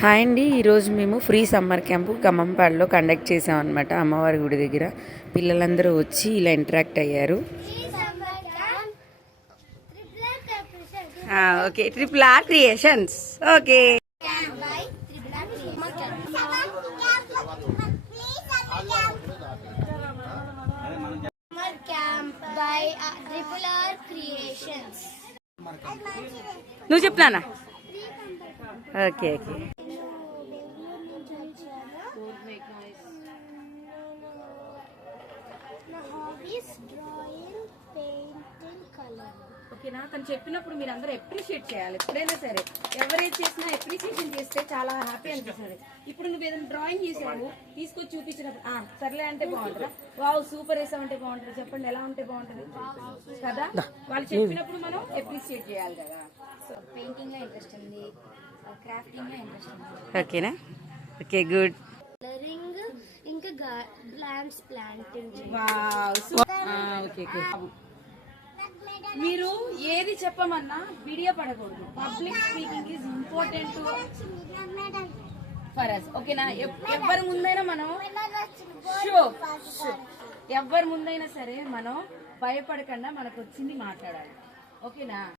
Hi అండి, ఈరోజు మేము ఫ్రీ సమ్మర్ క్యాంపు ఖమ్మంపాడులో కండక్ట్ చేసామన్నమాట. అమ్మవారి గుడి దగ్గర పిల్లలందరూ వచ్చి ఇలా ఇంటరాక్ట్ అయ్యారు. Okay, triple R creations. Okay, నువ్వు చెప్తానా? Okay okay. ఓకేనా? తను చెప్పినప్పుడు మీరు అందరూ అప్రిషియేట్ చేయాలి. ఎప్పుడైనా సరే ఎవరైతే చేసినా అప్రిషియేషన్ చేస్తే చాలా హ్యాపీ అనిపిస్తుంది. ఇప్పుడు నువ్వు ఏదైనా డ్రాయింగ్ చేసావు, తీసుకొచ్చి చూపించినప్పుడు సర్లే అంటే బాగుంటుందా? వావ్ సూపర్ వేసావు అంటే బాగుంటుంది. చెప్పండి ఎలా ఉంటే బాగుంటుంది కదా? వాళ్ళు చెప్పినప్పుడు మనం అప్రిషియేట్ చేయాలి కదా. సో పెయింటింగ్ లో ఇంట్రెస్ట్ ఉంది, క్రాఫ్టింగ్ లో ఇంట్రెస్ట్ ఉంది. ఓకేనా? Okay, good. కలరింగ్ ఇంకా ప్లాంట్స్ ప్లాంటింగ్. Okay okay. మీరు ఏది చెప్పమన్నా వీడియో పడకూడదు. Public speaking is important for us. ఓకేనా? ఎవరి ముందైనా మనం ఎవరి ముందైనా సరే మనం భయపడకుండా మనకు వచ్చింది మాట్లాడాలి. ఓకేనా?